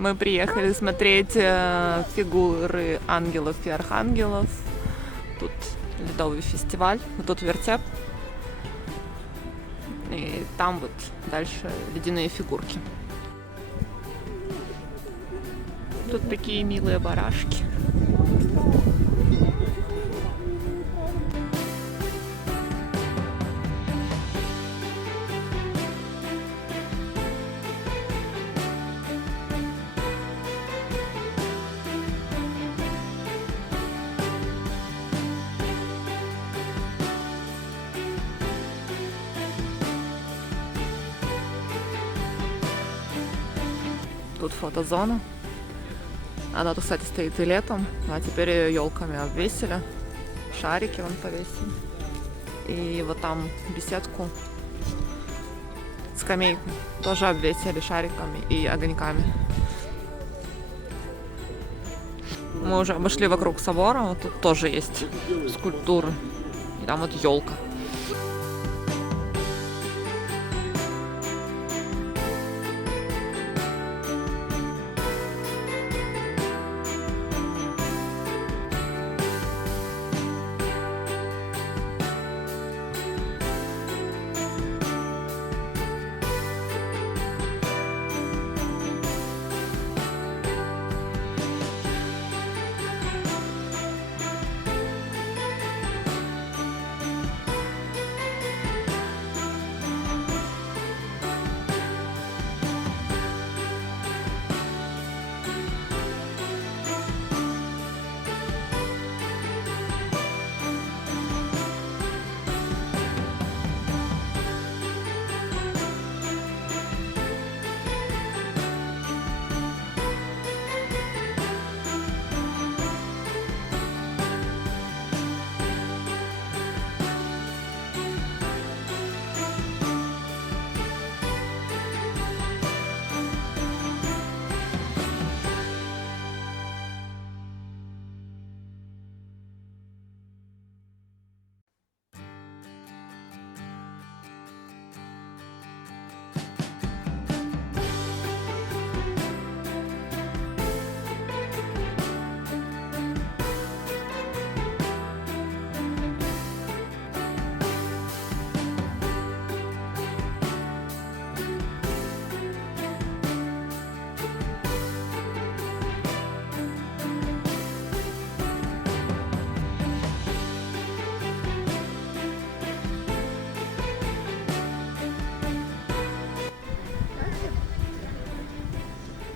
Мы приехали смотреть фигуры ангелов и архангелов. Тут ледовый фестиваль, вот тут вертеп. И там вот дальше ледяные фигурки. Тут такие милые барашки. Тут фотозона. Она тут, кстати, стоит и летом, а теперь ее елками обвесили. Шарики вон повесили. И вот там беседку, скамейку тоже обвесили шариками и огоньками. Мы уже обошли вокруг собора, вот тут тоже есть скульптуры. И там вот елка.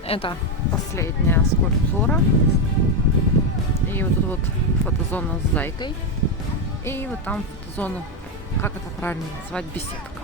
Это последняя скульптура. И вот тут вот фотозона с зайкой. И вот там фотозона, как это правильно назвать, беседка.